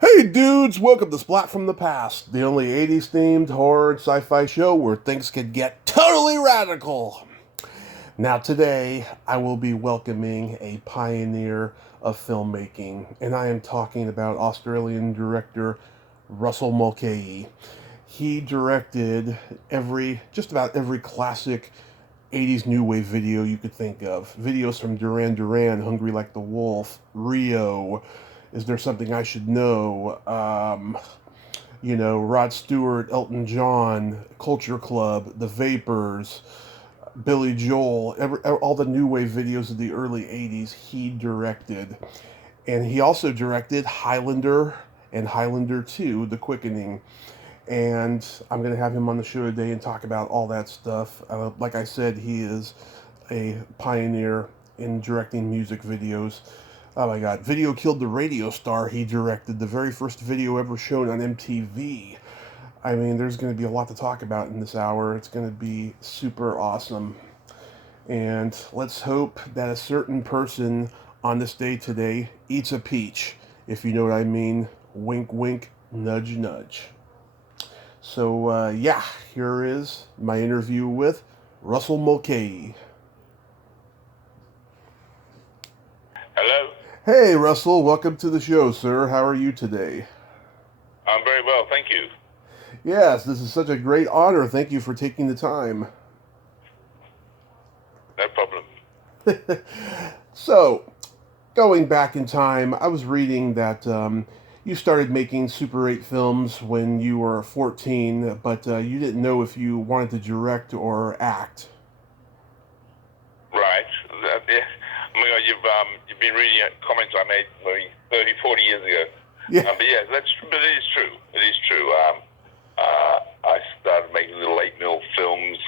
Hey dudes, welcome to Splat from the Past, the only 80s themed horror and sci fi show where things can get totally radical. Now, today, I will be welcoming a pioneer of filmmaking, and I am talking about Australian director Russell Mulcahy. He directed just about every classic 80s new wave video you could think of. Videos from Duran Duran, Hungry Like the Wolf, Rio, Is There Something I Should Know? Rod Stewart, Elton John, Culture Club, The Vapors, Billy Joel, all the new wave videos of the early 80s he directed. And he also directed Highlander and Highlander 2, The Quickening. And I'm going to have him on the show today and talk about all that stuff. Like I said, he is a pioneer in directing music videos. Oh my God, Video Killed the Radio Star, he directed the very first video ever shown on MTV. I mean, there's going to be a lot to talk about in this hour. It's going to be super awesome. And let's hope that a certain person on this day today eats a peach, if you know what I mean. Wink, wink, nudge, nudge. So, here is my interview with Russell Mulcahy. Hello. Hey, Russell, welcome to the show, sir. How are you today? I'm very well, thank you. Yes, this is such a great honor. Thank you for taking the time. No problem. So, going back in time, I was reading that you started making Super 8 films when you were 14, but you didn't know if you wanted to direct or act. Right. Yeah. Oh my God, you've been reading comments I made maybe 30, 40 years ago. Yeah. But yeah, but it is true. It is true. I started making little 8mm films,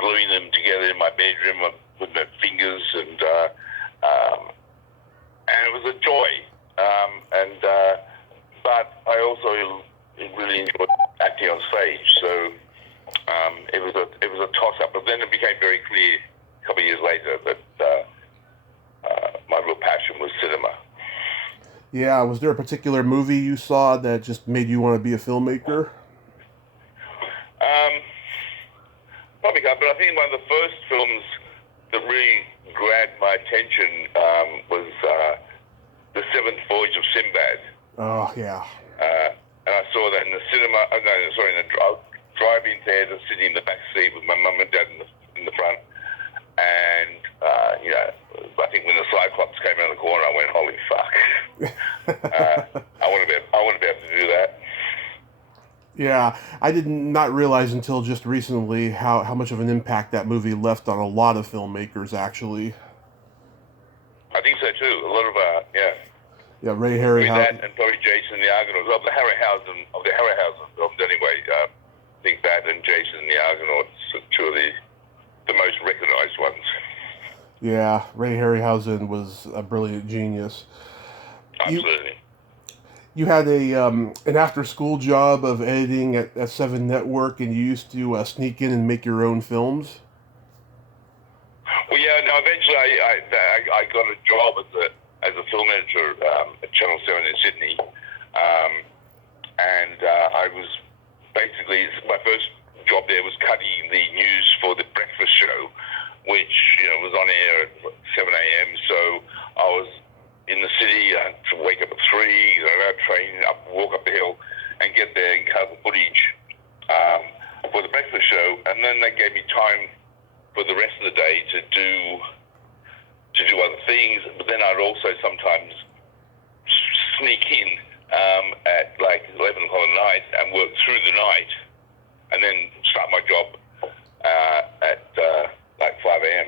gluing them together in my bedroom with my fingers, and it was a joy. But I also really enjoyed acting on stage, so it was a toss up. But then it became very clear a couple of years later that my real passion was cinema. Yeah, was there a particular movie you saw that just made you want to be a filmmaker? Probably not, but I think one of the first films that really grabbed my attention was The Seventh Voyage of Sinbad. Oh, yeah. And I saw that in the cinema. In the drive-in theater, sitting in the back seat with my mum and dad in the front. And I think when the Cyclops came around the corner, I went, "Holy fuck!" I want to be able to do that. Yeah, I did not realize until just recently how much of an impact that movie left on a lot of filmmakers, actually. I think so too. A lot of Yeah, Ray that Harryhausen. and probably Jason the Argonauts of the Harryhausen films anyway. I think that and Jason the Argonauts are two of the most recognized ones. Yeah, Ray Harryhausen was a brilliant genius. Absolutely. You had an after school job of editing at Seven Network, and you used to sneak in and make your own films. Well, yeah. No, eventually I got a job as a film editor at Channel 7 in Sydney, and I was basically my first job there was cutting the news for the breakfast show, which was on air at 7 a.m. So I was in the city. I had to wake up at 3, train up, walk up the hill, and get there and cut the footage for the breakfast show. And then they gave me time for the rest of the day to do other things. But then I'd also sometimes sneak in at like 11 o'clock at night and work through the night, and then start my job at like 5 a.m.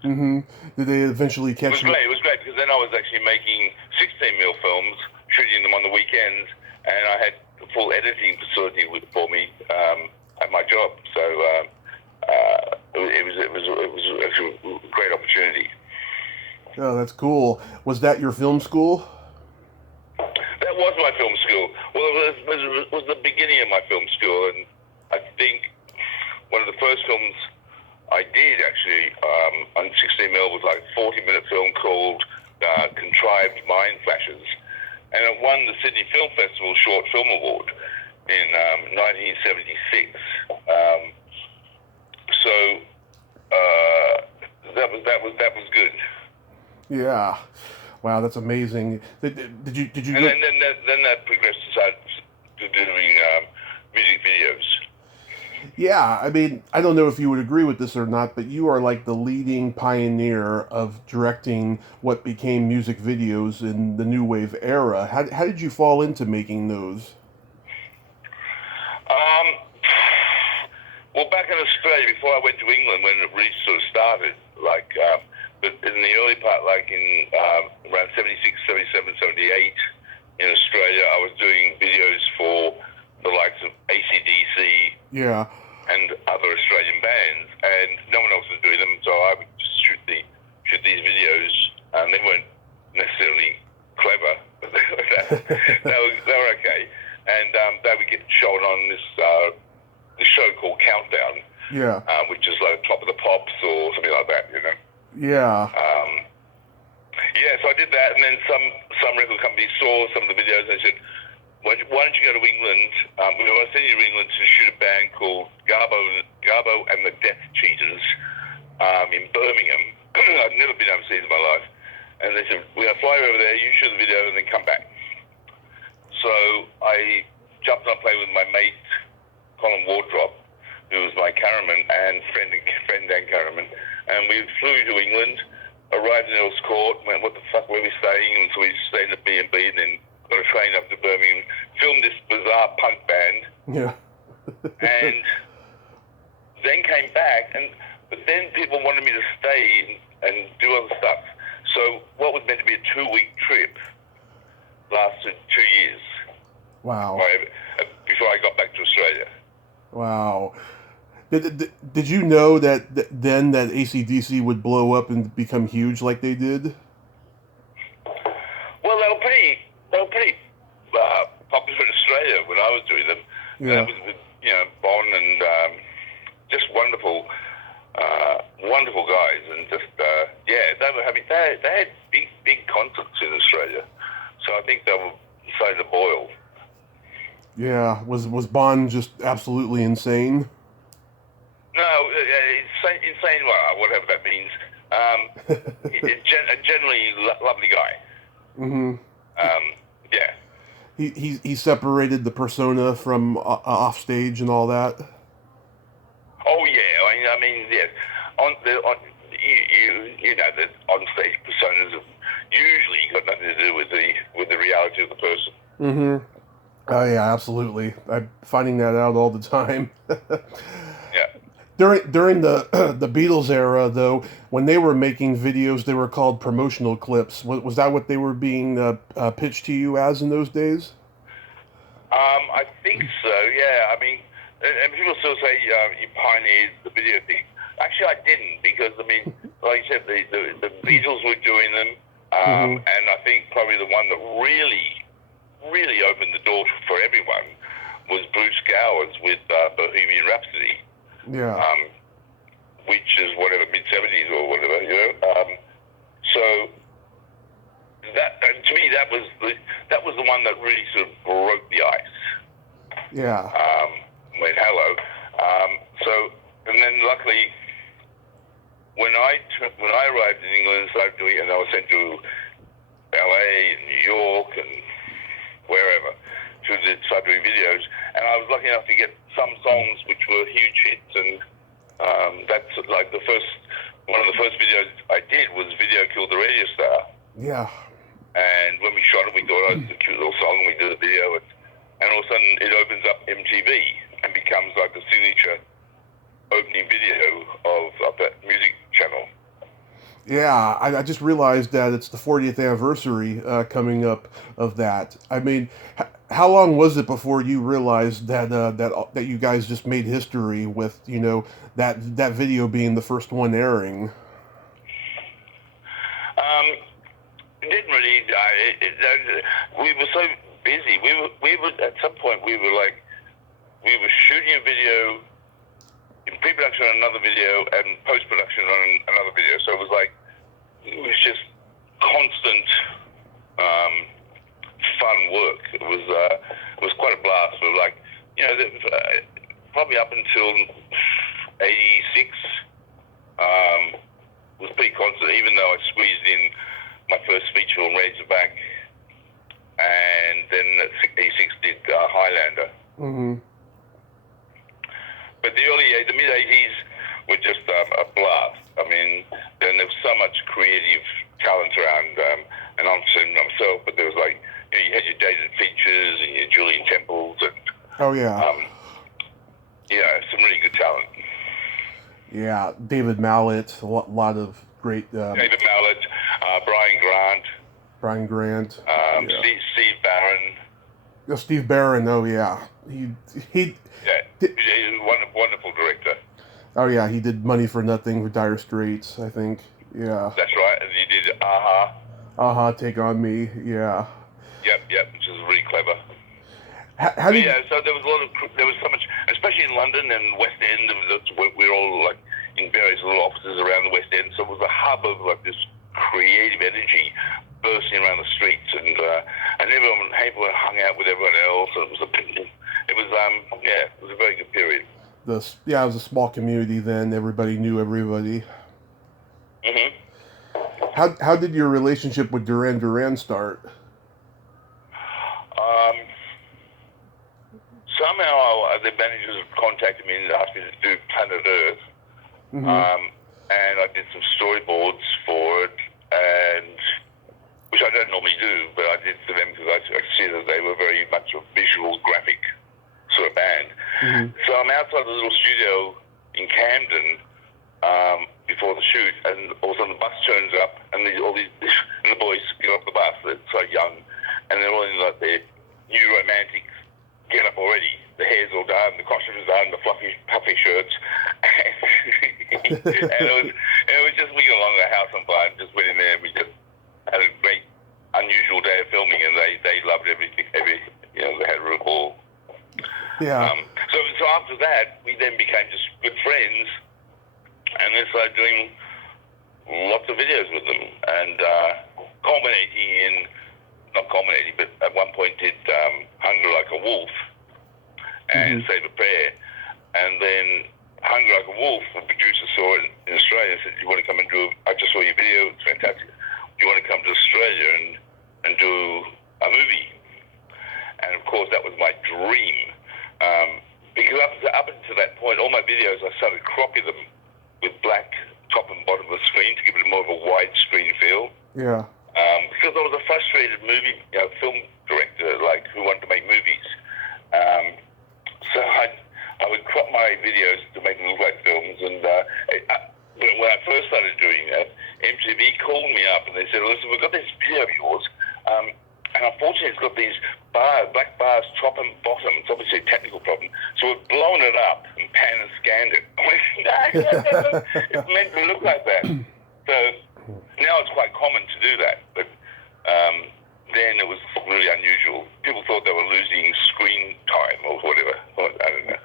Mm-hmm. Did they eventually catch you? It was great because then I was actually making 16mm films, shooting them on the weekends, and I had a full editing facility for me at my job. So it was actually a great opportunity. Oh, that's cool. Was that your film school? That was my film school. Well, it was the beginning of my film school, and I think one of the first films I did actually on 16mm was like a 40-minute film called Contrived Mind Flashes, and it won the Sydney Film Festival Short Film Award in 1976. So that was good. Yeah. Wow, that's amazing. Did you? And then that progressed to doing music videos. Yeah, I mean, I don't know if you would agree with this or not, but you are like the leading pioneer of directing what became music videos in the new wave era. How did you fall into making those? Well, back in Australia, before I went to England, when it really sort of started, but in the early part, like in around 76, 77, 78, in Australia, I was doing videos for the likes of AC/DC, Yeah. and other Australian bands, and no one else was doing them, so I would just shoot these videos, and they weren't necessarily clever, but they were okay, and they would get shown on this show called Countdown, Yeah. which is like Top of the Pops or something like that, you know. Yeah. Yeah, so I did that, and then some record companies saw some of the videos, and they said, why don't you go to England? We want to send you to England to shoot a band called Garbo and the Death Cheaters in Birmingham. I'd never been overseas in my life. And they said, we're going to fly over there, you shoot the video, and then come back. So I jumped on a plane with my mate, Colin Wardrop, who was my cameraman and friend Dan cameraman. And we flew to England, arrived in Earl's Court, went, what the fuck, where are we staying? And so we stayed in the B&B, and then got a train up to Birmingham, filmed this bizarre punk band, Yeah. and then came back, but then people wanted me to stay and do other stuff. So what was meant to be a 2-week trip lasted 2 years. Wow. Before I got back to Australia. Wow. Did you know that then that AC/DC would blow up and become huge like they did? Well, they were pretty popular in Australia when I was doing them. Yeah. That was with, Bon and just wonderful guys, and just they had big concerts in Australia, so I think they were starting to boil. Yeah. Was Bond just absolutely insane? No, insane. Whatever that means. A generally lovely guy. Mm-hmm. Yeah. He separated the persona from off stage and all that. Oh yeah, I mean yes. You know that on stage personas have usually got nothing to do with the reality of the person. Mm-hmm. Oh yeah, absolutely. I'm finding that out all the time. Yeah. During the the Beatles era, though, when they were making videos, they were called promotional clips. Was that what they were being pitched to you as in those days? I think so. Yeah. I mean, and people still say you pioneered the video thing. Actually, I didn't, because I mean, like you said, the Beatles were doing them, and I think probably the one that really opened the door for everyone was Bruce Gowers with Bohemian Rhapsody. Yeah. Which is whatever, mid-70s or whatever, so that, to me, that was the one that really sort of broke the ice. Yeah. With Hello. And then luckily, when I arrived in England and started doing it, and I was sent to LA and New York and wherever to start doing videos, and I was lucky enough to get some songs which were huge hits, and that's like one of the first videos I did was Video Killed the Radio Star. Yeah. And when we shot it, we thought, it was a cute little song, and we did a video, and all of a sudden it opens up MTV and becomes like the signature opening video of that music channel. Yeah, I just realized that it's the 40th anniversary coming up of that. I mean, how long was it before you realized that you guys just made history with that video being the first one airing? It didn't really. We were so busy. We were at some point we were shooting a video, in pre-production on another video, and post-production on another video. So it was just constant fun work. It was quite a blast. We were like, you know, probably up until '86 was pretty constant. Even though I squeezed in my first feature film, Razorback, and then at '86 did Highlander. Mm-hmm. But the mid '80s were just a blast. I mean, then there was so much creative talent around, and I'm saying myself, but there was like, you know, you had your Dated Features and your Julian Temples, and oh yeah, some really good talent. Yeah, David Mallet, a lot of great. David Mallet, Brian Grant, Steve Barron. Oh, Steve Barron. Oh yeah, he he's a wonderful director. Oh yeah, he did Money for Nothing with Dire Straits, I think. Yeah. That's right. And he did Aha. Aha, Take on Me. Yeah. Yep, which is really clever. How did? Yeah, so there was so much, especially in London and West End. We're all like in various little offices around the West End, so it was a hub of like this creative energy bursting around the streets, and everyone hung out with everyone else. And it was a very good period. It was a small community then. Everybody knew everybody. Mhm. How did your relationship with Duran Duran start? Somehow the managers contacted me and asked me to do Planet Earth, Mm-hmm. And I did some storyboards for it, and which I don't normally do, but I did for them because I see that they were very much a visual, graphic sort of band. Mm-hmm. So I'm outside the little studio in Camden before the shoot, and all of a sudden the bus turns up, and and the boys get off the bus. They're so young, and they're all in like their new romantic get up already. The hair's all done, the costumes done, the fluffy, puffy shirts, and it was just we got along the house on fire, and just went in there, and we just had a great, unusual day of filming, and they loved everything. They had a real ball. Yeah. So after that, we then became just good friends, and then started doing lots of videos with them, and but at one point did Hunger Like a Wolf and Save a Prayer, and then Hunger Like a Wolf, the producer saw it in Australia and said, "You want to come and I just saw your video, it's fantastic. Do you want to come to Australia and do a movie?" And of course, that was my dream. Because up until that point, all my videos, I started cropping them with black top and bottom of the screen to give it more of a widescreen feel. Yeah. Because I was a frustrated film director, like, who wanted to make movies. So I would crop my videos to make them look like films. And when I first started doing that, MTV called me up and they said, "Listen, we've got this video of yours, and unfortunately it's got these black bars top and bottom. It's obviously a technical problem. So we've blown it up and pan and scanned it." I went, no, it's meant to look like that. So now it's quite common to do that, but then it was really unusual. People thought they were losing screen time or whatever. I don't know.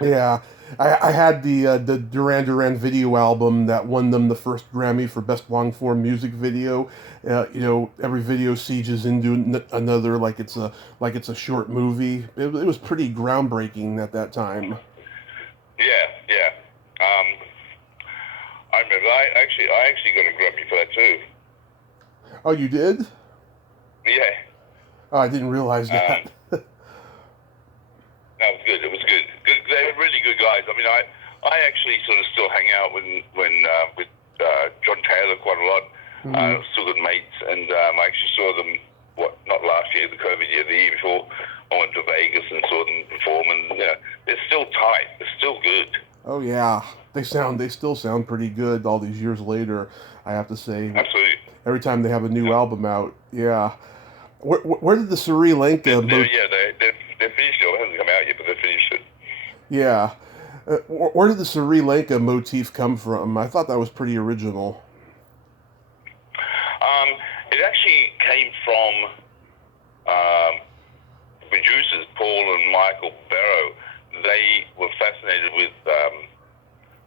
Yeah, I had the Duran Duran video album that won them the first Grammy for Best Long Form Music Video. Every video sieges into another like it's a short movie. It was pretty groundbreaking at that time. Yeah. I remember. I actually got a Grammy for that too. Oh, you did? Yeah. Oh, I didn't realize that. No, it was good. It was good. They were really good guys. I mean, I actually sort of still hang out with John Taylor quite a lot. Mm-hmm. Still good mates, and I actually saw them. Not last year, the COVID year, the year before. I went to Vegas and saw them perform, and they're still tight. They're still good. Oh yeah, they still sound pretty good all these years later. I have to say. Absolutely. Every time they have a new album out, yeah. Where did the Sri Lanka? They're finished it. It hasn't come out yet, but they're finished it. Yeah. Where did the Sri Lanka motif come from? I thought that was pretty original. It actually came from producers Paul and Michael Barrow. They were fascinated with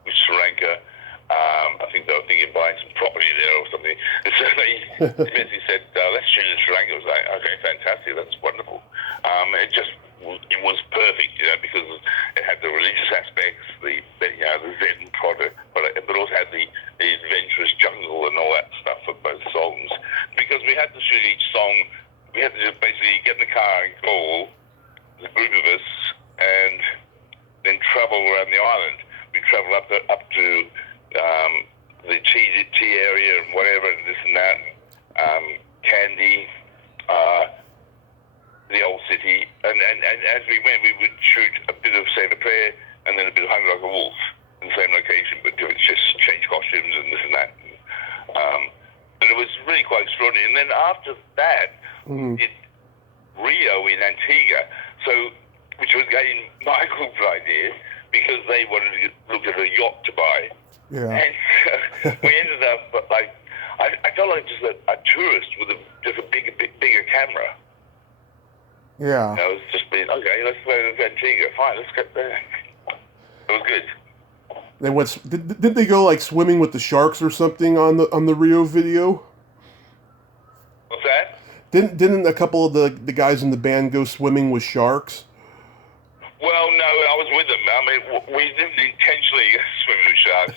Sri Lanka. I think they were thinking of buying some property there or something. And so they basically said, "Let's shoot in Sri Lanka." I was like, "Okay, fantastic." fantastic. That's wonderful. It was perfect, because it had the religious aspects, the Zen product, but also had the adventurous jungle and all that stuff for both songs. Because we had to shoot each song, we had to just basically get in the car and call the group of us, and then travel around the island. We travel up to the tea area and whatever, and this and that, Candy, the old city, and as we went, we would shoot a bit of Save a Prayer and then a bit of Hungry Like a Wolf in the same location, but it was just change costumes and this and that. But it was really quite extraordinary. And then after that, we did Rio in Antigua, which was again my group's idea, because they wanted to look at a yacht to buy. Yeah. And we ended up, I felt like just a tourist with just a bigger camera. Yeah. I was just being, okay, let's go to Antigua. Fine, let's get there. It was good. They went. Did they go like swimming with the sharks or something on the Rio video? What's that? Didn't a couple of the guys in the band go swimming with sharks? Well, no, I was with them. I mean, we didn't intentionally swim with sharks,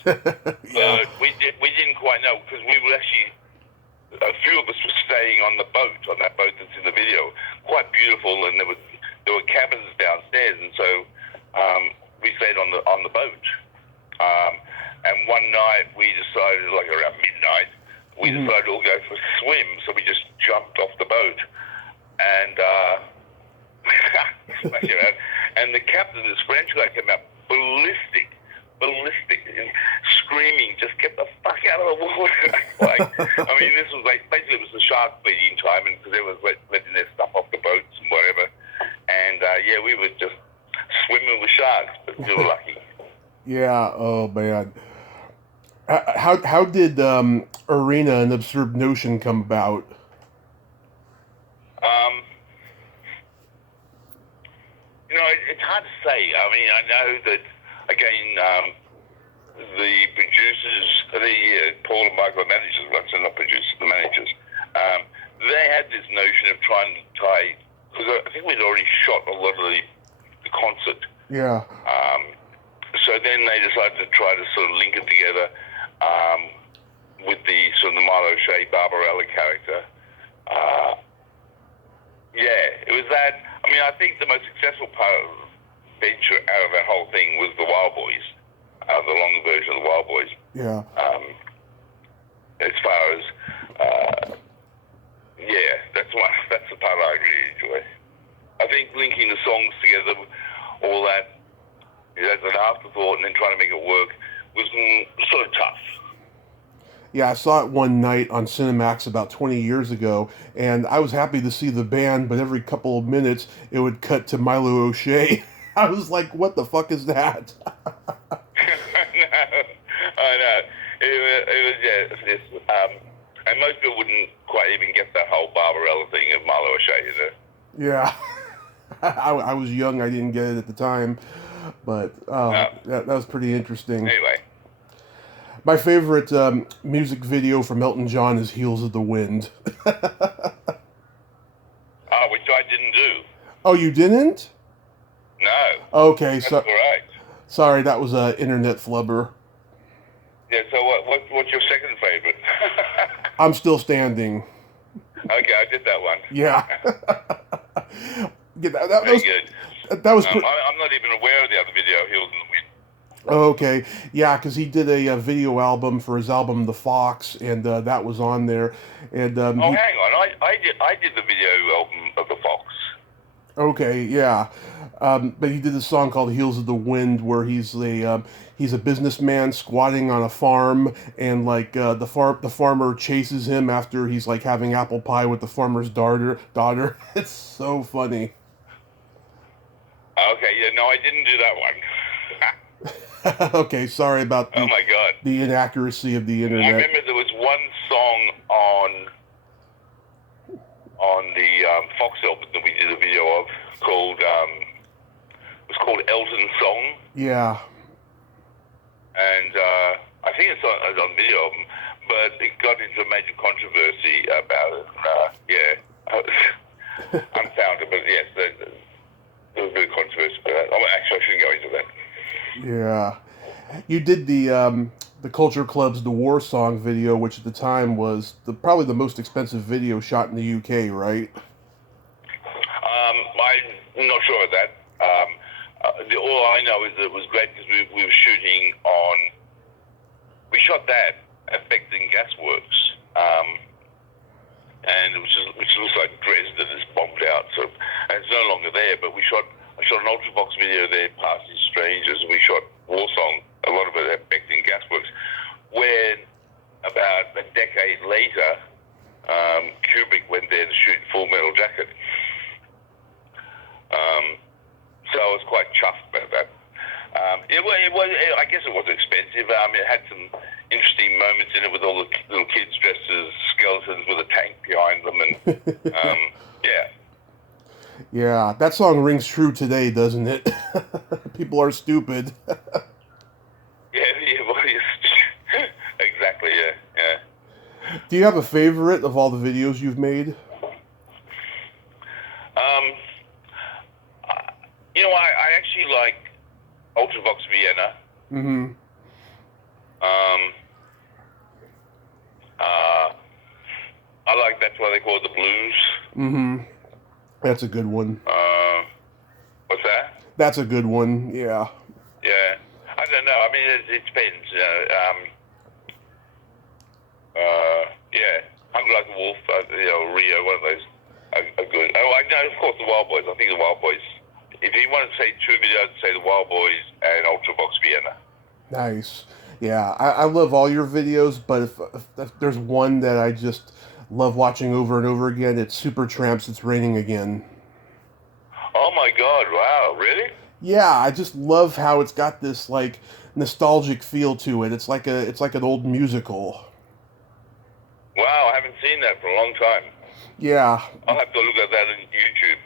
Yeah. but we didn't quite know, because we were actually, a few of us were staying on that boat that's in the video. Quite beautiful, and there were cabins downstairs, and so we stayed on the boat. And one night we decided, like around midnight, we decided to all go for a swim. So we just jumped off the boat, and and the captain, this French guy, came out ballistic, and screaming, just get the fuck out of the water. This was basically it was the shark feeding time, and because they were letting their stuff off the boats and whatever. And we were just swimming with sharks, but we were lucky. Yeah. Oh man. How did Arena and Absurd Notion come about? It's hard to say. I know that, again, the producers, Paul and Michael, the managers, so not producers, the managers, they had this notion of trying to tie, because I think we'd already shot a lot of the concert. Yeah. So then they decided to try to sort of link it together with the sort of the Milo Shea Barbarella character. It was that. I think the most successful part of venture out of that whole thing was the Wild Boys, the longer version of the Wild Boys. Yeah. As far as, that's the part I really enjoy. I think linking the songs together, all that, as an afterthought, and then trying to make it work was sort of tough. Yeah, I saw it one night on Cinemax about 20 years ago, and I was happy to see the band, but every couple of minutes it would cut to Milo O'Shea. I was like, what the fuck is that? I know. It was and most people wouldn't quite even get that whole Barbarella thing of Milo O'Shea, Yeah. I was young, I didn't get it at the time, but that was pretty interesting. Anyway. My favorite music video from Elton John is Heels of the Wind. Which I didn't do. Oh, you didn't? No. Okay, that's all right. Sorry, that was an internet flubber. Yeah, so what's your second favorite? I'm Still Standing. Okay, I did that one. Yeah. Yeah, that Very was good. That was. I'm not even aware of the other video, Heels in the Wind. Okay, yeah, because he did a video album for his album The Fox, and that was on there. And hang on, I did the video album of The Fox. Okay, yeah, but he did a song called "Heels of the Wind," where he's a businessman squatting on a farm, and like the farmer chases him after he's like having apple pie with the farmer's daughter. It's so funny. Okay, yeah, no, I didn't do that one. Okay, sorry about oh my God, the inaccuracy of the internet. I remember there was one song on the Fox album that we did a video of called it was called Elton's Song. Yeah. And I think it's on video album, but it got into a major controversy about it. unfounded, but yes, there was a bit of controversy about that. Actually, I shouldn't go into that. Yeah. You did the Culture Club's "The War Song" video, which at the time was probably the most expensive video shot in the UK, right? I'm not sure of that. All I know is that it was great because we were shooting on. We shot that at Beckton Gasworks, and which looks like Dresden is bombed out, and it's no longer there. But I shot an Ultravox video there, Passing Strangers, and we shot War Song, a lot of it at Beckton Gasworks. When about a decade later, Kubrick went there to shoot Full Metal Jacket. So I was quite chuffed about that. I guess it was expensive. It had some interesting moments in it with all the little kids dressed as skeletons with a tank behind them, and yeah. Yeah, that song rings true today, doesn't it? People are stupid. Yeah, well, exactly, yeah. Do you have a favorite of all the videos you've made? I actually like Ultravox Vienna. Mm-hmm. I like That's Why They Call It the Blues. Mm-hmm. That's a good one. What's that? That's a good one, yeah. Yeah. I don't know. I mean, it depends. Yeah. Hungry Like a Wolf, Rio, one of those are good. Oh, I know, of course, the Wild Boys. I think the Wild Boys. If you want to say two videos, I'd say the Wild Boys and Ultravox Vienna. Nice. Yeah, I love all your videos, but if there's one that I just love watching over and over again, it's Supertramp's It's Raining Again. Oh my God! Wow, really? Yeah, I just love how it's got this like nostalgic feel to it. It's like an old musical. Wow, I haven't seen that for a long time. Yeah. I'll have to look at that on YouTube.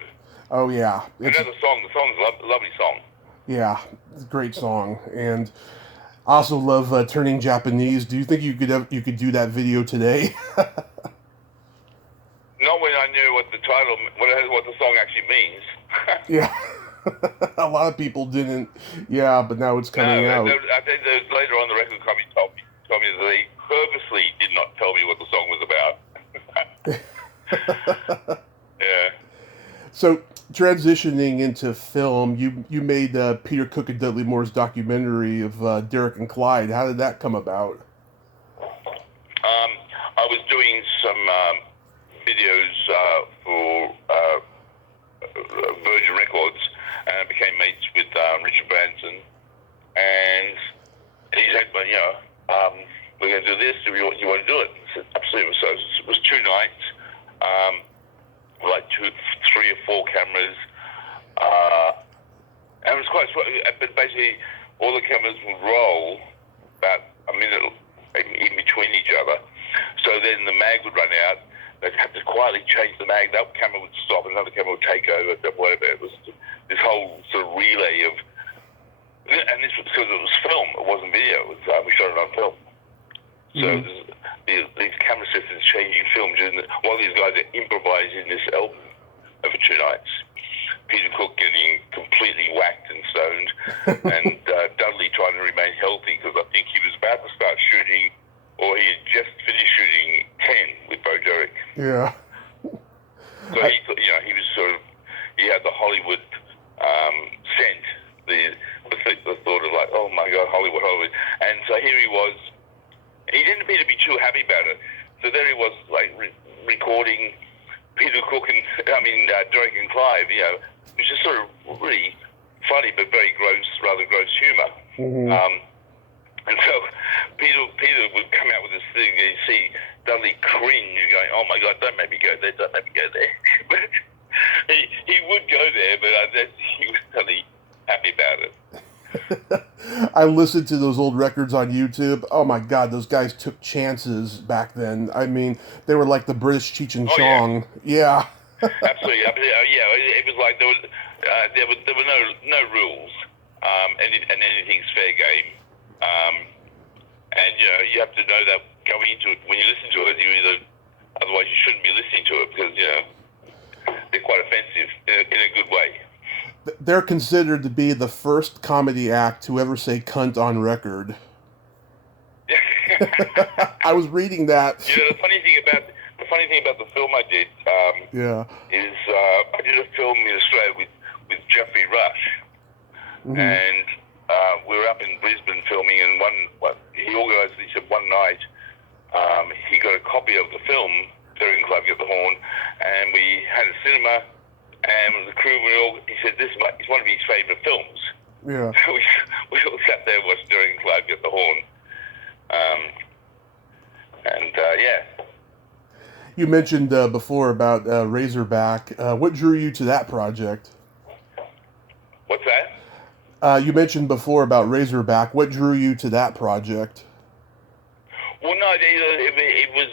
Oh yeah. I know the song. The song's a lovely song. Yeah, it's a great song, and I also love Turning Japanese. Do you think you could do that video today? Not when I knew what the title, what the song actually means. Yeah. A lot of people didn't. Yeah, but now it's coming out. I think later on the record company told me that they purposely did not tell me what the song was about. Yeah. So transitioning into film, you made Peter Cook and Dudley Moore's documentary of Derek and Clyde. How did that come about? I was doing some videos for Virgin Records, and I became mates with Richard Branson, and he said, "Well, we're going to do this. Do you want to do it?" I said, "Absolutely." So it was 2 nights, like 3 or 4 cameras, and it was quite. But basically, all the cameras would roll about a minute in between each other. So then the mag would run out. They'd have to quietly change the mag. That camera would stop, another camera would take over. Whatever. It was this whole sort of relay of, and this was because it was film. It wasn't video. We shot it on film. So these camera systems changing film while these guys are improvising this album over 2 nights. Peter Cook getting completely whacked and stoned, and Dudley trying to remain healthy because I think he was about to start shooting, or he had just finished shooting 10 with Bo Derek. Yeah. So he was sort of, he had the Hollywood scent, the thought of like, oh my God, Hollywood. And so here he was. He didn't appear to be too happy about it. So there he was, like recording Peter Cook and Derek and Clive. Which is sort of really funny, but very rather gross humor. Mm-hmm. And so Peter would come out with this thing, and you see Dudley cringe, going, "Oh my God, don't make me go there, don't make me go there." But he would go there, but he was totally happy about it. I listened to those old records on YouTube. Oh my God, those guys took chances back then. I mean, they were like the British Cheech and Chong. Yeah. Absolutely. It was like there were no rules, and anything's fair game. And you have to know that going into it. When you listen to it, otherwise you shouldn't be listening to it because they're quite offensive in a good way. They're considered to be the first comedy act to ever say cunt on record. I was reading that. You know, the funny thing about the film I did is I did a film in Australia with Jeffrey Rush, and we were up in Brisbane filming, and he organised. He said one night he got a copy of the film, Derek Club Get the Horn, and we had a cinema, and the crew he said this is one of his favourite films. Yeah. we all sat there and watched Derek Club Get the Horn. You mentioned before about Razorback. What drew you to that project? What's that? You mentioned before about Razorback. What drew you to that project? Well, no, it was.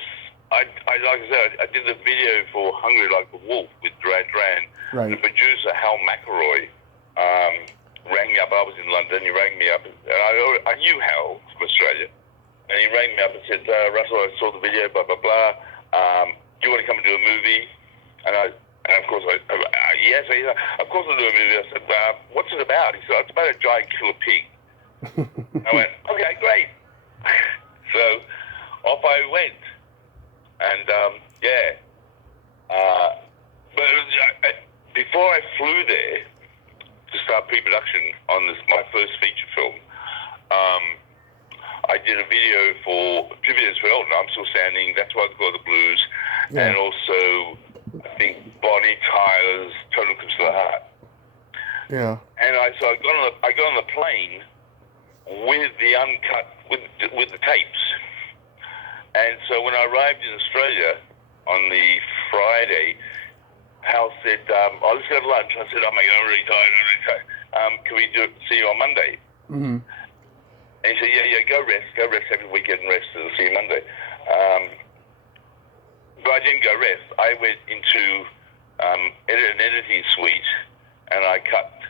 Like I said, I did the video for Hungry Like a Wolf with Duran Duran. Right. The producer Hal McElroy rang me up. I was in London. He rang me up, and I knew Hal from Australia. And he rang me up and said, Russell, I saw the video, blah, blah, blah. Do you want to come and do a movie? And of course, yes, of course I'll do a movie. I said, what's it about? He said, it's about a giant killer pig. I went, okay, great. So off I went. And, but before I flew there to start pre-production on my first feature film, I did a video for 2 videos for Elton. I'm Still Standing. That's Why They Call the Blues, and also I think Bonnie Tyler's Total Comes to the Heart. Yeah. And I got on the plane with the uncut with the tapes, and so when I arrived in Australia on the Friday, Hal said, let's go to lunch. I said, oh my God, I'm really tired. Can we see you on Monday? Mm-hmm. And he said, yeah, go rest every weekend and rest, and I'll see you Monday. But I didn't go rest. I went into an editing suite, and I cut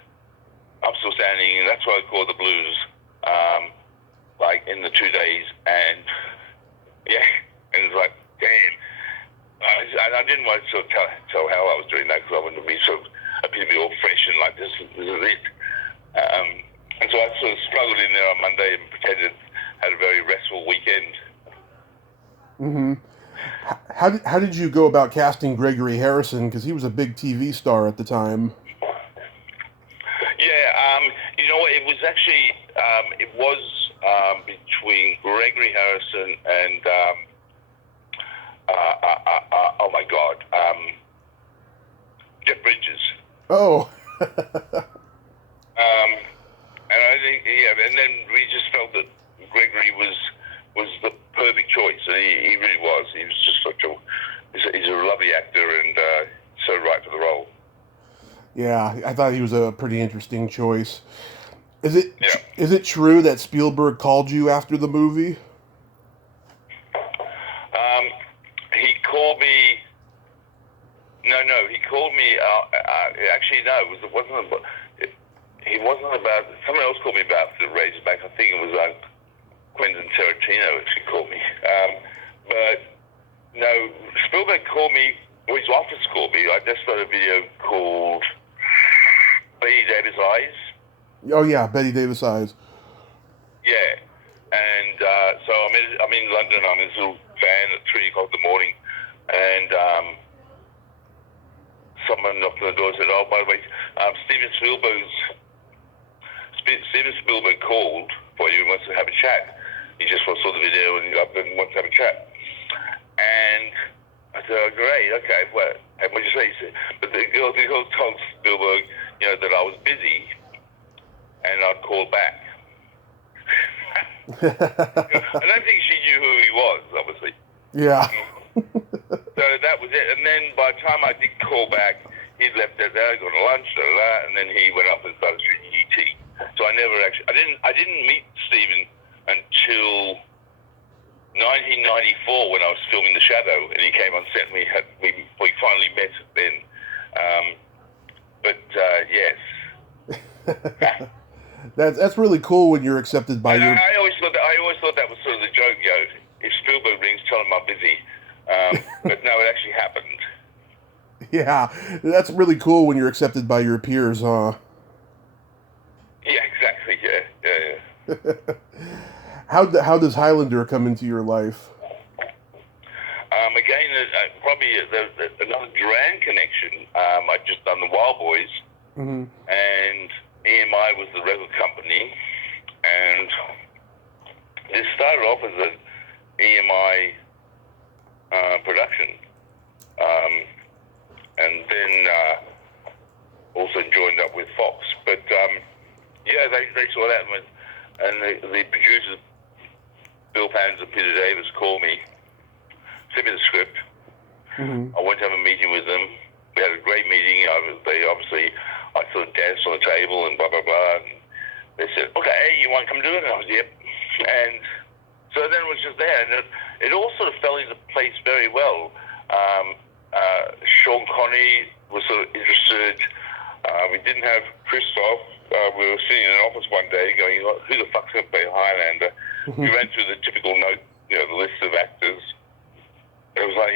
I'm Still Standing, and That's Why I Call the Blues, like in the 2 days, and and it's like, damn. And I didn't want to sort of tell Hal I was doing that, because I wanted to be sort of appear to be all fresh and like, this is it. And so I sort of struggled in there on Monday and pretended had a very restful weekend. Mm-hmm. How did you go about casting Gregory Harrison? Because he was a big TV star at the time. Yeah, you know what? It was actually between Gregory Harrison and oh my God, Jeff Bridges. Oh. And I think, and then we just felt that Gregory was the perfect choice, and he really was. He was just he's a lovely actor, and so right for the role. Yeah, I thought he was a pretty interesting choice. Is it true that Spielberg called you after the movie? He called me. No, he called me. Actually, no, it wasn't. He wasn't about. Someone else called me about the Razorback. I think it was Quentin Tarantino actually called me. But no, Spielberg called me. Well, his office called me. I just started a video called Betty Davis Eyes. Oh yeah, Betty Davis Eyes. Yeah, and so I'm in London. I'm in this little van at 3:00 in the morning, and someone knocked on the door and said, "Oh, by the way, Steven Spielberg called for you and wants to have a chat. He just saw the video and wants to have a chat." And I said, "Oh, great, okay, well, and what did you say?" He said, but the girl told Spielberg, that I was busy and I'd call back. I don't think she knew who he was, obviously. Yeah. So that was it. And then by the time I did call back, he'd left there, gone to lunch, and then he went up and started shooting E.T. So I didn't meet Steven until 1994 when I was filming The Shadow, and he came on set and we finally met then. Yes. That's really cool when you're accepted by your. I always thought that was sort of the joke, If Spielberg rings, tell him I'm busy. But no, it actually happened. Yeah, that's really cool when you're accepted by your peers, huh? Yeah, exactly. Yeah, yeah, How does Highlander come into your life? Again, probably another Duran connection. I'd just done the Wild Boys, Hmm. and EMI was the record company, and this started off as an EMI production, and then also joined up with Fox. But yeah, they saw that, and the producers, Bill Pans and Peter Davis, called me, sent me the script. Hmm. I went to have a meeting with them. We had a great meeting. I sort of danced on the table and blah, blah, blah. And they said, okay, you want to come do it? And I was, yep. And so then it was just there. And it all sort of fell into place very well. Sean Connery was sort of interested. We didn't have Christoph. We were sitting in an office one day going, who the fuck's going to play Highlander? We ran through the typical note, the list of actors. It was like,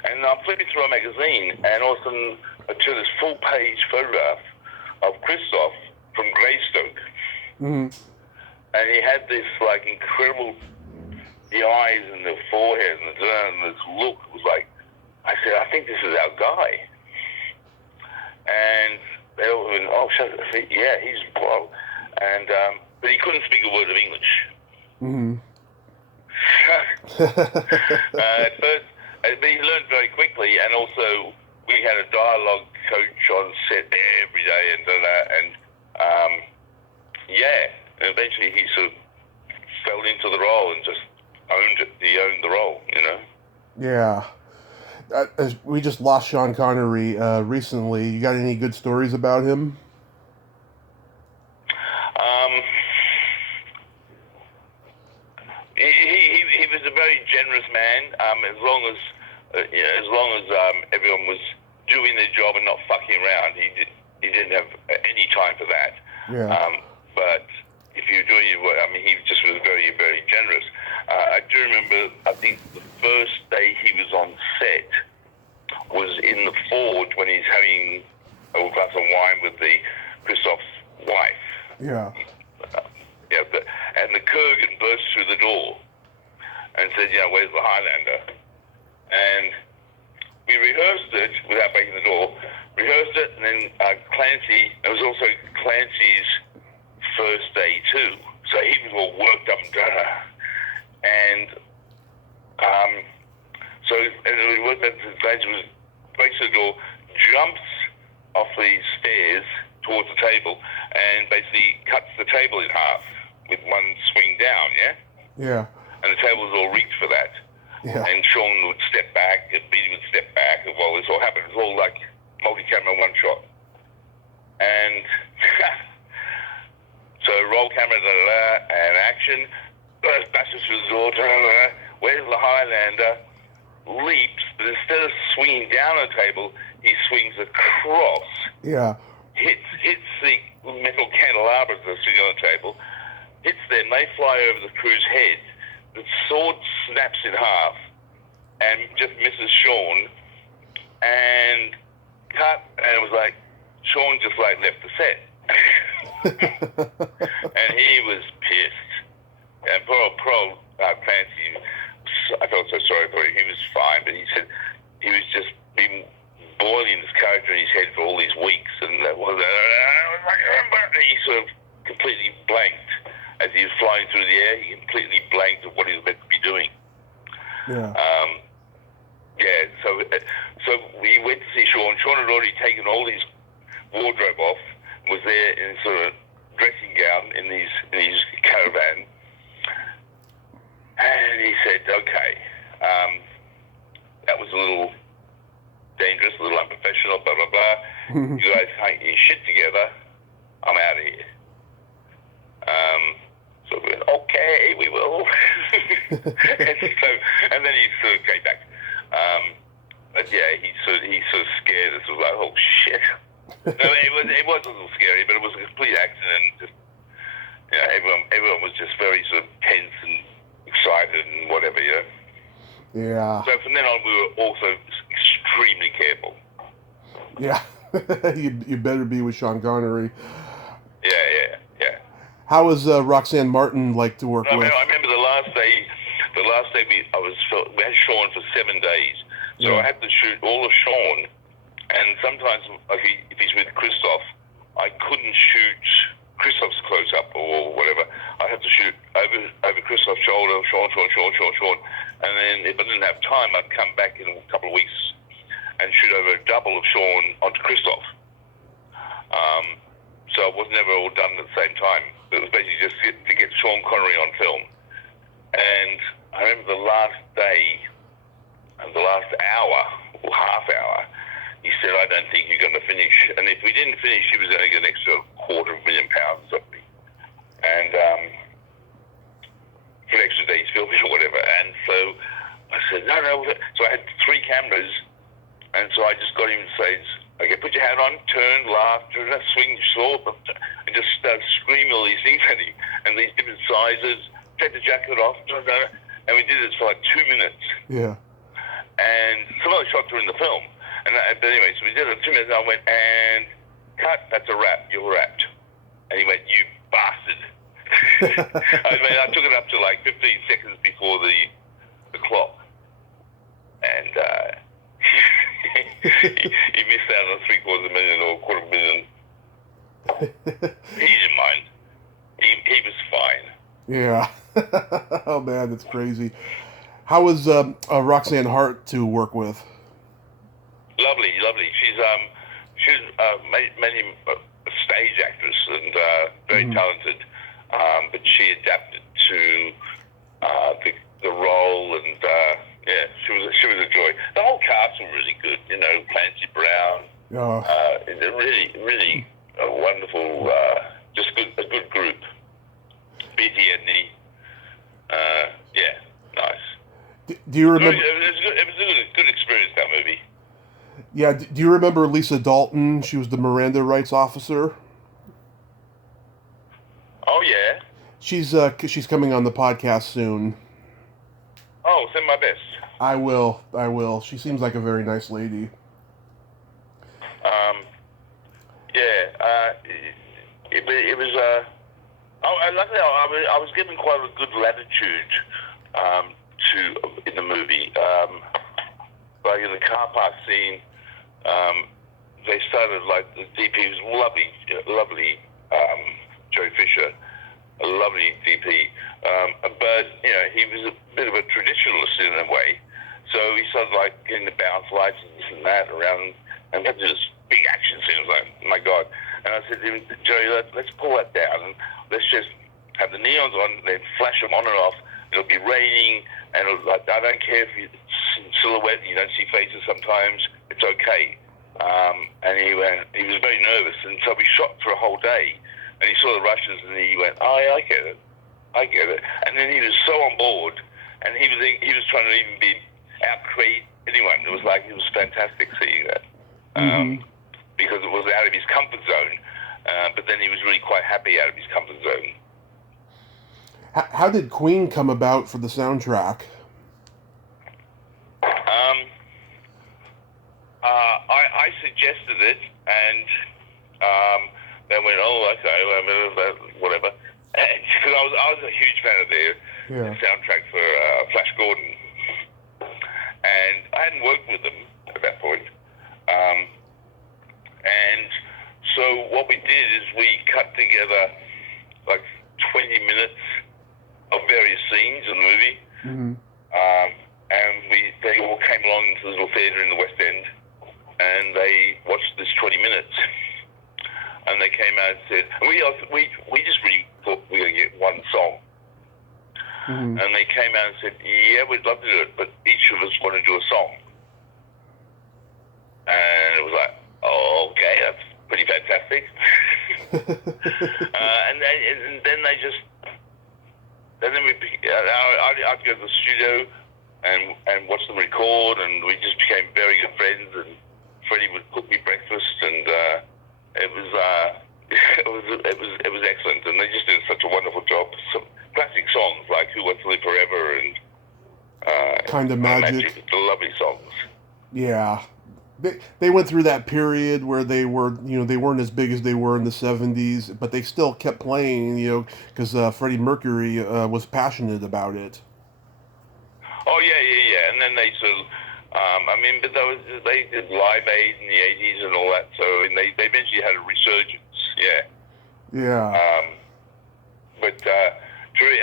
and I'm flipping through a magazine, and all of a sudden I turn this full-page photograph of Christoph from Greystoke, and he had this like incredible, the eyes and the forehead and this look. It was like, I said, I think this is our guy, and they all went, oh, shut up. I said, yeah, he's bro, and but he couldn't speak a word of English. Hmm. At first, but he learned very quickly, and also we had a dialogue coach on set every day, and and eventually he sort of fell into the role and just owned it. He owned the role, Yeah. As we just lost Sean Connery recently. You got any good stories about him? He was a very generous man. As long as everyone was doing their job and not fucking around, he didn't have any time for that. Yeah. But if you're doing your work, he just was very, very generous. I do remember, I think the first day he was on set was in the Ford when he's having a glass of wine with Christoph's wife. Yeah. And the Kurgan burst through the door and said, where's the Highlander? And we rehearsed it without breaking the door. Rehearsed it, and then Clancy, it was also Clancy's first day too. So he was all worked up and done. And we worked up, Clancy breaks the door, jumps off the stairs towards the table, and basically cuts the table in half with one swing down, Yeah. And the table was all rigged for that. Yeah. And Sean would step back, and Beatty would step back, and while this all happened, it was all like multi-camera, one shot. And so roll camera, and action, bashes through the door, where's the Highlander? Leaps, but instead of swinging down the table, he swings across. Yeah. Hits the metal candelabras that are sitting on the table, hits them, they fly over the crew's head, the sword snaps in half and just misses Sean, and cut, and it was like, Sean just like left the set. And he was pissed. And poor Clancy, I felt so sorry for him. He was fine, but he said he was just been boiling this character in his head for all these weeks, and that was he sort of completely blanked as he was flying through the air. He completely blanked at what he was meant to be doing. Yeah. So we went to see Sean. Sean had already taken all his wardrobe off, was there in sort of dressing gown in his caravan, and he said, "Okay, that was a little dangerous, a little unprofessional, blah blah blah. You guys hang your shit together. I'm out of here." So we went, "Okay, we will." and then he sort of came back. But yeah, he sort of scared us. It was like, "Oh shit." No, it was a little scary, but it was a complete accident. Just everyone was just very sort of tense and excited and whatever. Yeah. So from then on, we were also Yeah, you better be with Sean Connery. Yeah. How was Roxanne Martin like to work with? I remember the last day we had Sean for 7 days, so Yeah. I had to shoot all of Sean, and sometimes if he's with Christoph, I couldn't shoot Christoph's close up or whatever. I had to shoot over Christoph's shoulder, Sean, and then if I didn't have time, I'd come back in a couple of weeks and shoot over a double of Sean onto Christoph. So it was never all done at the same time. It was basically just to get Sean Connery on film. And I remember the last day, the last hour or half hour, he said, "I don't think you're going to finish." And if we didn't finish, he was going to get an extra £250,000 of me. And for an extra day's filming or whatever. And so I said, no. So I had 3 cameras, and so I just got him to say, "Okay, put your hat on, turn, laugh, swing your sword," and just start screaming all these things at him, and these different sizes. Take the jacket off, and we did this for like 2 minutes. Yeah. And some of the shots were in the film. But anyway, so we did it 2 minutes, and I went, and cut, that's a wrap, you're wrapped. And he went, "You bastard." I mean, I took it up to like 15 seconds before the clock. And he missed out on $750,000 or $250,000. He didn't mind. He was fine. Yeah. Oh man, that's crazy. How was Roxanne Hart to work with? Lovely. She's mainly a stage actress and very talented, but she adapted to the role, and she was a joy. The whole cast was really good. You know, Clancy Brown. Really a wonderful, just a good group. B.T. Edney. Nice. Do you remember? It was a good experience, that movie. Yeah. Do you remember Lisa Dalton? She was the Miranda rights officer. Oh yeah. She's coming on the podcast soon. Oh, send my best. I will. She seems like a very nice lady. It was. Luckily, I was given quite a good latitude in the movie. Like in the car park scene, they started like the DP was lovely. Joe Fisher, a lovely DP, but you know he was a bit of a traditionalist in a way. So he started like getting the bounce lights and this and that around, and had this big action scene. I was like, oh my God! And I said to him, Joey, let's pull that down and let's just have the neons on, then flash them on and off. It'll be raining, and I don't care if it's silhouette, you don't see faces sometimes. It's okay. And he was very nervous, and so we shot for a whole day, and he saw the rushes, and he went, "Oh, yeah, I get it." And then he was so on board, and he was trying to even be out-create anyone. It was fantastic seeing that. Because it was out of his comfort zone, but then he was really quite happy out of his comfort zone. How did Queen come about for the soundtrack? I suggested it, and they went, "Oh, okay, whatever." Because I was a huge fan of the soundtrack for Flash Gordon, and I hadn't worked with them at that point. And so what we did is we cut together like 20 minutes of various scenes in the movie. And they all came along to the little theatre in the West End, and they watched this 20 minutes. And they came out and said, and we just really thought we were going to get one song. And they came out and said, "Yeah, we'd love to do it, but each of us want to do a song." And it was like, "Oh, okay, that's pretty fantastic." And then they just, and then I'd go to the studio and watch them record, and we just became very good friends. And Freddie would cook me breakfast, and it was excellent. And they just did such a wonderful job. Some classic songs like "Who Wants to Live Forever" and Kind of Magic. The lovely songs. Yeah, they went through that period where they were, they weren't as big as they were in the 70s, but they still kept playing, because Freddie Mercury was passionate about it. Oh yeah. And then they sort of, but they did Live Aid in the '80s and all that. So and they eventually had a resurgence. Yeah. Yeah. But true,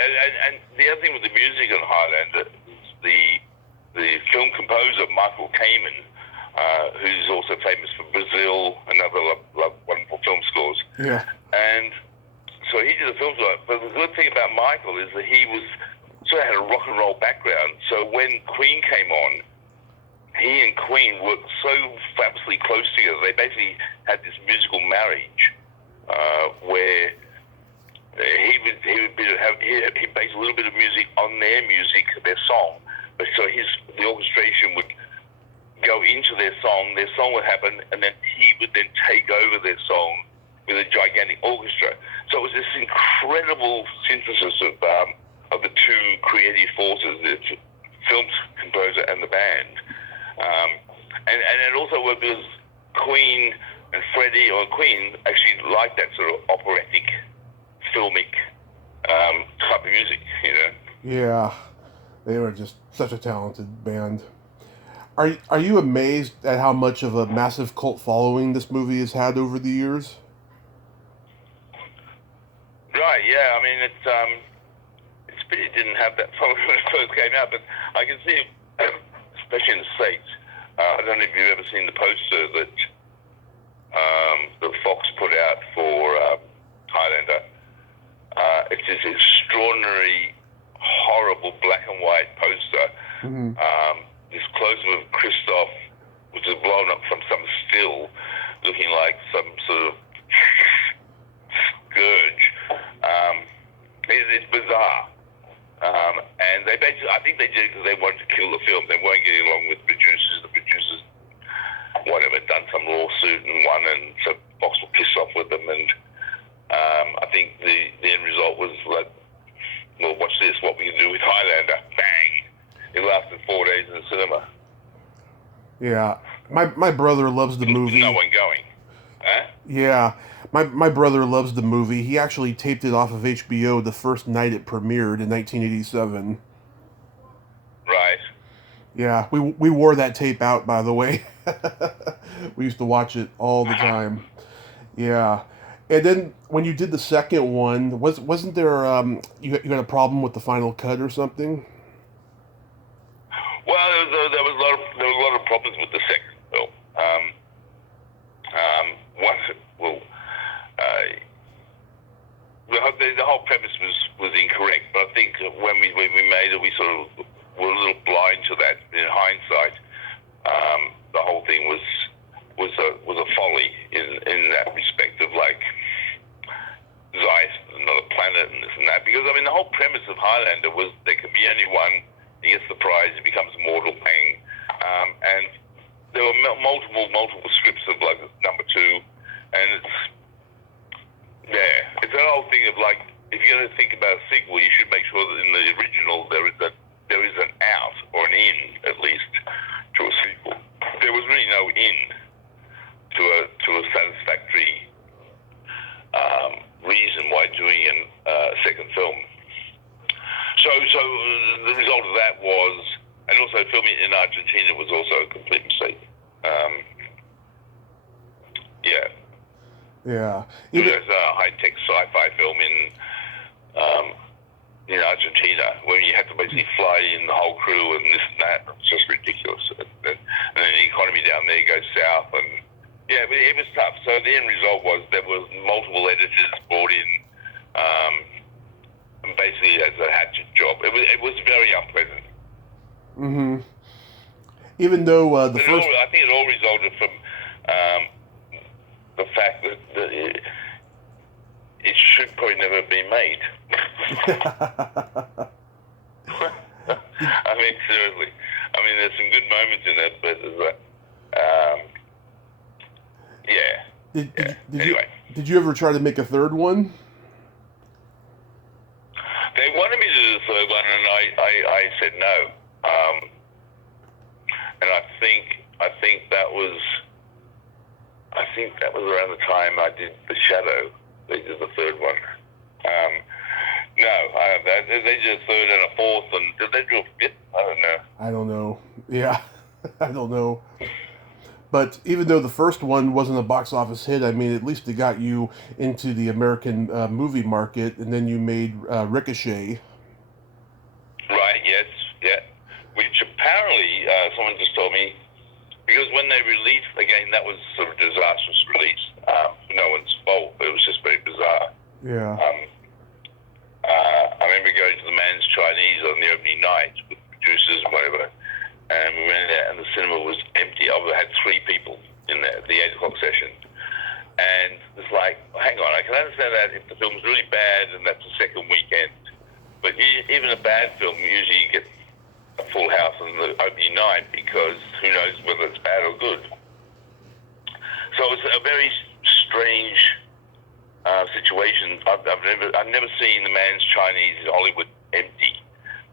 and the other thing with the music on Highlander is the film composer Michael Kamen, who's also famous for Brazil and other wonderful film scores. Yeah. And so he did the film score. But the good thing about Michael is that he sort of had a rock and roll background. So when Queen came on, he and Queen worked so fabulously close together. They basically had this musical marriage where he based a little bit of music on their music, their song. But so the orchestration would go into their song would happen, and then he would then take over their song with a gigantic orchestra. So it was this incredible synthesis of the two creative forces, the film composer and the band. And it also worked because Queen and Freddie, or Queen, actually liked that sort of operatic, filmic type of music, Yeah, they were just such a talented band. Are you amazed at how much of a massive cult following this movie has had over the years? Right, yeah. I mean, it's pity it didn't have that following when it first came out, but I can see, especially in the States, I don't know if you've ever seen the poster that Fox put out for Highlander. It's this extraordinary, horrible black and white poster. Mm-hmm. This close-up of Christoph, which is blown up from some still, looking like some sort of scourge. It's bizarre. And they basically, I think they did it because they wanted to kill the film. They weren't getting along with producers. The producers, whatever, done some lawsuit and won, and so Fox were pissed off with them. And I think the end result was like, well, watch this, what we can do with Highlander. Bang! It lasted 4 days in the cinema. Yeah. My brother loves the movie. No one going. Huh? Yeah. My brother loves the movie. He actually taped it off of HBO the first night it premiered in 1987. Right. Yeah, we wore that tape out, by the way. We used to watch it all the time. Yeah. And then when you did the second one, wasn't there you had a problem with the final cut or something? Well, there was a lot of problems with the second film. The whole premise was incorrect, but I think when we made it, we sort of were a little blind to that. In hindsight, the whole thing was a folly in that respect of like Zeiss, another planet, and this and that. Because I mean, the whole premise of Highlander was there can be only one. He gets the prize, he becomes mortal, bang. And there were multiple scripts of like number two, and it's that whole thing of like, if you're going to think about a sequel, you should make sure that in the original there is an out or an in at least to a sequel. There was really no in to a satisfactory reason why doing a second film. So the result of that was, and also filming in Argentina was also a complete mistake. Yeah. Yeah. There's a high-tech sci-fi film in Argentina where you had to basically fly in the whole crew and this and that. It's just ridiculous. And then the economy down there goes south, and yeah, but it was tough. So the end result was there was multiple editors brought in. Basically as a hatchet job. It was very unpleasant. Mm-hmm. Even though I think it all resulted from the fact that it should probably never have been made. I mean, seriously. I mean, there's some good moments in it, but yeah. Anyway. Did you ever try to make a third one? They wanted me to do the third one, and I said no. And I think that was think that was around the time I did The Shadow. They did the third one. They did a third and a fourth, and did they do a fifth? I don't know. I don't know. Yeah, I don't know. But even though the first one wasn't a box office hit, I mean, at least it got you into the American movie market, and then you made Ricochet. Right, yes, yeah. Which apparently, someone just told me, because when they released, again, that was sort of a disastrous release. For no one's fault, but it was just very bizarre. Yeah. I remember going to the Man's Chinese on the opening night with producers and whatever, and we went there and the cinema was empty. I had 3 people in there, the 8 o'clock session. And it's like, hang on, I can understand that if the film's really bad and that's the second weekend. But even a bad film, usually you get a full house on the opening night because who knows whether it's bad or good. So it's a very strange situation. I've never seen the Man's Chinese in Hollywood empty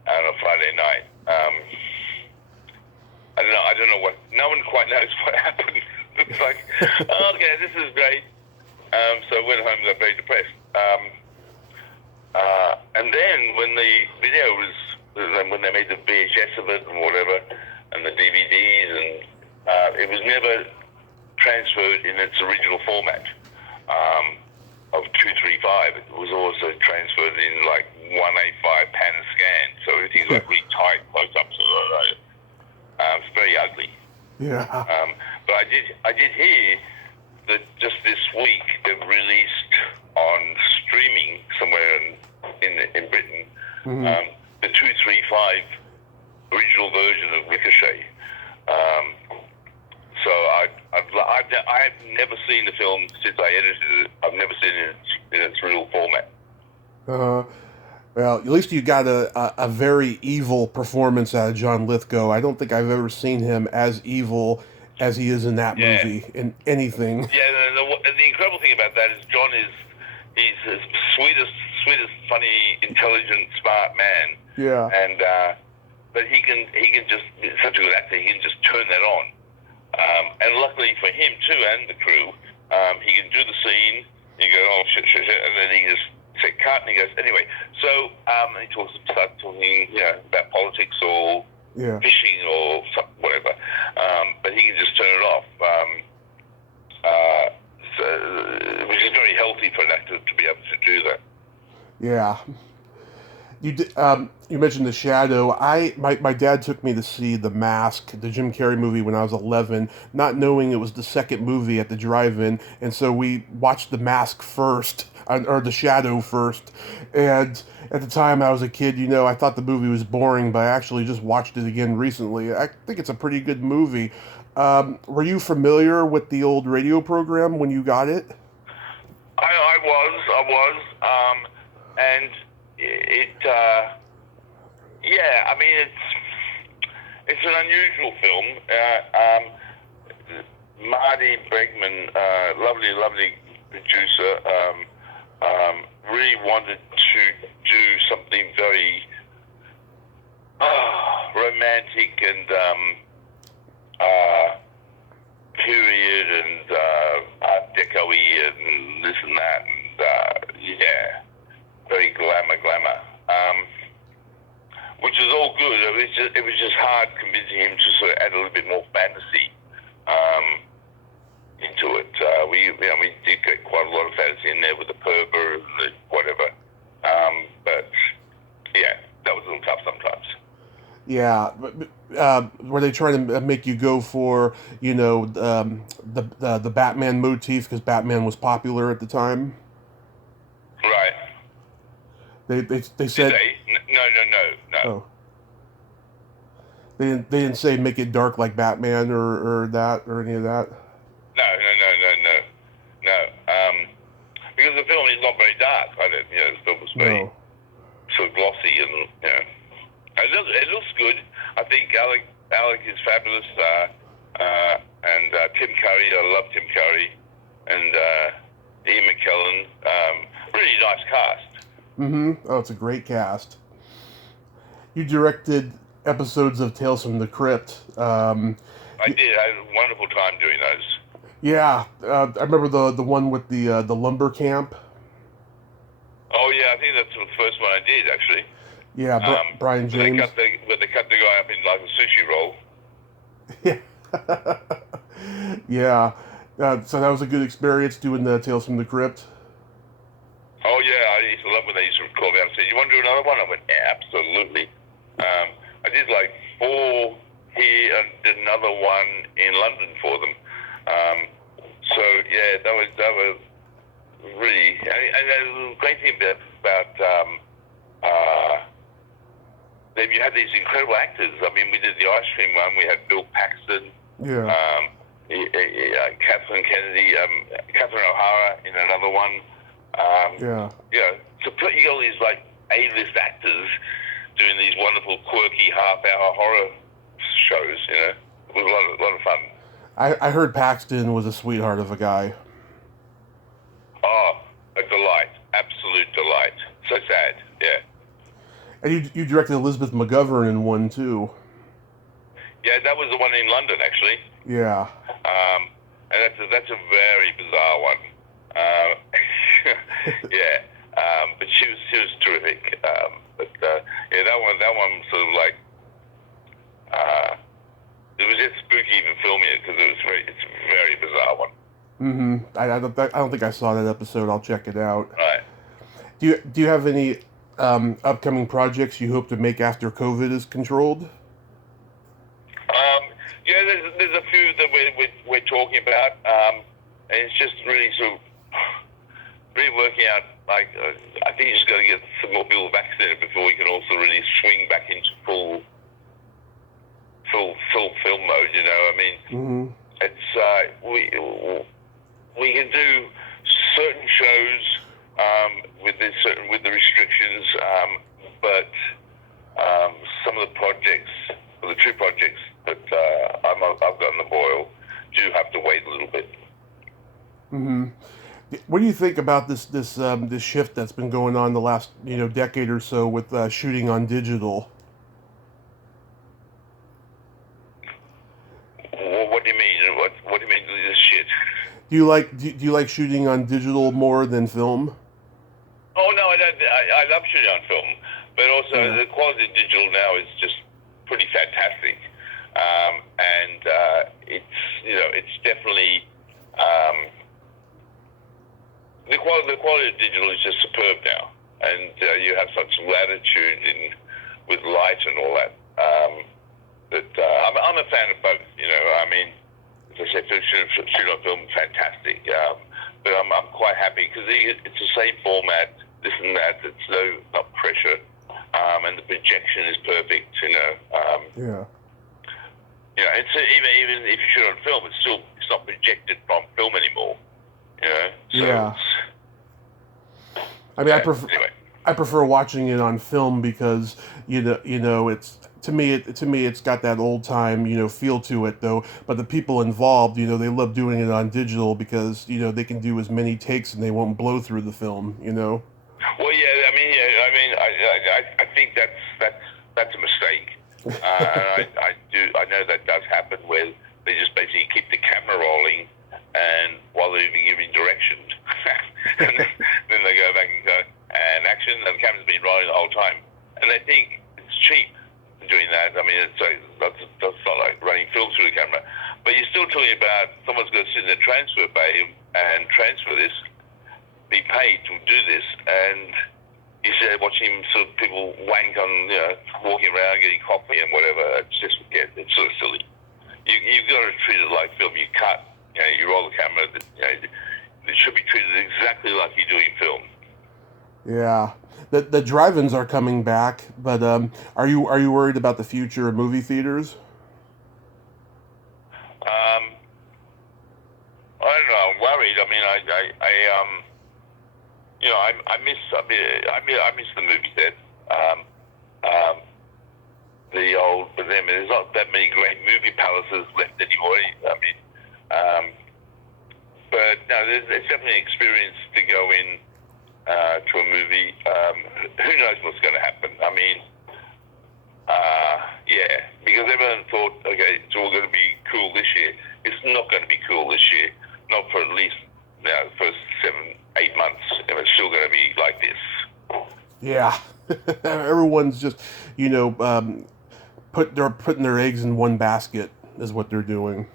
on a Friday night. I don't know what. No one quite knows what happened. It's like, oh, okay, this is great. So I went home and got very depressed. And then when the video when they made the VHS of it and whatever, and the DVDs, and it was never transferred in its original format of 235. It was also transferred in like 185 pan and scan, so everything's like really tight, close up. It's very ugly. Yeah. But I did hear that just this week they've released on streaming somewhere in Britain the 235 original version of Ricochet. So I've never seen the film since I edited it. I've never seen it in its real format. Well, at least you got a very evil performance out of John Lithgow. I don't think I've ever seen him as evil as he is in that movie, in anything. Yeah, the incredible thing about that is John he's the sweetest, funny, intelligent, smart man. Yeah. And but he can just, he's such a good actor, he can just turn that on. And luckily for him too, and the crew, he can do the scene. You go, oh shit, and then he just say cut, and he goes anyway. So and he starts talking, about politics or fishing or something, whatever. But he can just turn it off. Which is very healthy for an actor to be able to do that. Yeah. You did, you mentioned The Shadow. My dad took me to see The Mask, the Jim Carrey movie, when I was 11, not knowing it was the second movie at the drive-in, and so we watched The Mask first, or The Shadow first, and at the time I was a kid, I thought the movie was boring, but I actually just watched it again recently. I think it's a pretty good movie. Were you familiar with the old radio program when you got it? I was, and it, I mean, it's an unusual film. Marty Bregman, lovely producer, really wanted to do something very romantic and period and Art Deco-y and this and that, and very glamour, which is all good. It was just hard convincing him to sort of add a little bit more fantasy into it. We did get quite a lot of fantasy in there with the Perber and the whatever, but that was a little tough sometimes. Yeah, were they trying to make you go for the Batman motif because Batman was popular at the time? Right. They said. Did they? No. Oh. They didn't say make it dark like Batman or that or any of that. No. Because the film is not very dark. The film was very sort of glossy and it looks good. I think Alec is fabulous, and Tim Curry. I love Tim Curry, and Ian McKellen. Really nice cast. Mm-hmm. Oh, it's a great cast. You directed episodes of Tales from the Crypt. I did. I had a wonderful time doing those. Yeah, I remember the one with the lumber camp. Oh yeah, I think that's the first one I did actually. Yeah, Brian Where they James. cut the guy up in like a sushi roll. Yeah, yeah. So that was a good experience doing the Tales from the Crypt. Oh yeah, I used to love when they used to call me up and say, "You want to do another one?" I went, yeah, "Absolutely." I did like 4 here and did another one in London for them. Um, so yeah, that was really, and the great thing about then you had these incredible actors. I mean, we did the ice cream one. We had Bill Paxton, Yeah, Catherine Kennedy, Catherine O'Hara in another one. yeah. You know, to put you all these like A-list actors doing these wonderful, quirky half-hour horror shows. You know, it was a lot of fun. I heard Paxton was a sweetheart of a guy. Oh, a delight, absolute delight. So sad, yeah. And you directed Elizabeth McGovern in one too. Yeah, that was the one in London actually. Yeah. And that's a very bizarre one. Yeah, but she was terrific. Yeah, that one sort of like it was just spooky even filming it because it's a very bizarre one. Mm-hmm. I don't think I saw that episode. I'll check it out. Right. Do you have any upcoming projects you hope to make after COVID is controlled? Yeah, there's a few that we're talking about, and it's just really sort of really working out. Like, I think you just got to get some more people vaccinated before we can also really swing back into full film mode. You know, I mean, Mm-hmm. it's we can do certain shows with the restrictions, but some of the projects, the two projects that I've got in the boil, do have to wait a little bit. Mm-hmm. What do you think about this shift that's been going on the last decade or so with shooting on digital? What do you mean? What do you mean this shit? Do you like shooting on digital more than film? Oh no, I don't. I love shooting on film, but also Yeah. the quality of digital now is just pretty fantastic, and it's definitely the quality of digital is just superb now, and you have such latitude with light and all that. I'm a fan of both. You know, I mean, as I said, shoot on film, fantastic. But I'm quite happy because it's the same format, this and that. It's not pressure, and the projection is perfect. Yeah. It's even if you shoot on film, it's not projected from film anymore. You know, so Yeah. I mean, anyway. I prefer watching it on film because it's to me it's got that old time feel to it though. But the people involved, they love doing it on digital because they can do as many takes and they won't blow through the film. Well, yeah, I think that's a mistake. And I know that does happen where they just basically keep the camera rolling, and while they're even giving direction, and then they go back and go and action, and the camera's been rolling the whole time, and they think it's cheap doing that. I mean, that's not like running film through the camera, but you're still talking about someone's going to sit in the transfer bay and transfer this, be paid to do this, and you see watching sort of people wank on, walking around getting coffee and whatever. It's sort of silly. You've got to treat it like film. You cut, you roll the camera. It should be treated exactly like you do in film. Yeah. The drive-ins are coming back, but are you worried about the future of movie theaters? I don't know. I'm worried. I mean, I miss the movie set. But then there's not that many great movie palaces left anymore. I mean, but no, it's definitely an experience to go in to a movie. Who knows what's going to happen? I mean, because everyone thought, okay, it's all going to be cool this year. It's not going to be cool this year. not for at least the first 7-8 months. If it's still going to be like this. Yeah. Everyone's just, they're putting their eggs in one basket is what they're doing.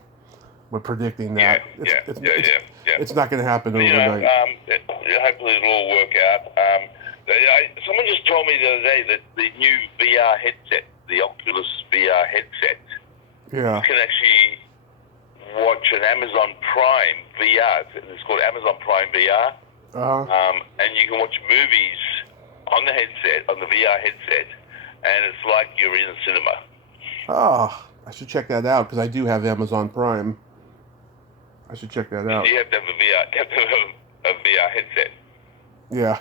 We're predicting that. It's not going to happen overnight. Hopefully it'll all work out. Someone just told me the other day that the new VR headset, the Oculus VR headset, you can actually watch an Amazon Prime VR. It's called Amazon Prime VR. And you can watch movies on the headset, on the VR headset, and it's like you're in a cinema. Oh, I should check that out because I do have Amazon Prime. I should check that out. You have to have a VR headset. Yeah.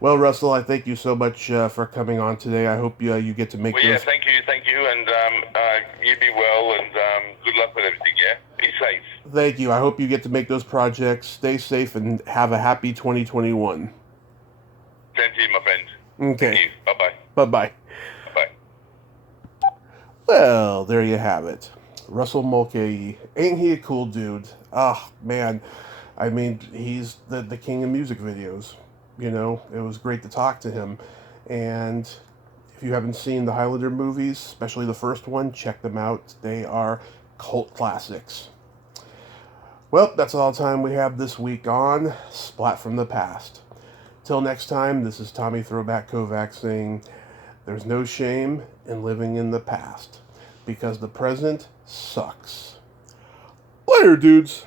Well, Russell, I thank you so much for coming on today. I hope you get to make those... Yeah, thank you, and you be well, and good luck with everything, yeah? Be safe. Thank you. I hope you get to make those projects. Stay safe and have a happy 2021. Same to you, my friend. Okay. Thank you. Bye-bye. Bye-bye. Bye. Well, there you have it. Russell Mulcahy. Ain't he a cool dude? Oh, man. I mean, he's the king of music videos. It was great to talk to him. And if you haven't seen the Highlander movies, especially the first one, check them out. They are cult classics. Well, that's all the time we have this week on Splat from the Past. Till next time, this is Tommy Throwback Kovac saying, there's no shame in living in the past, because the present sucks. Later, dudes.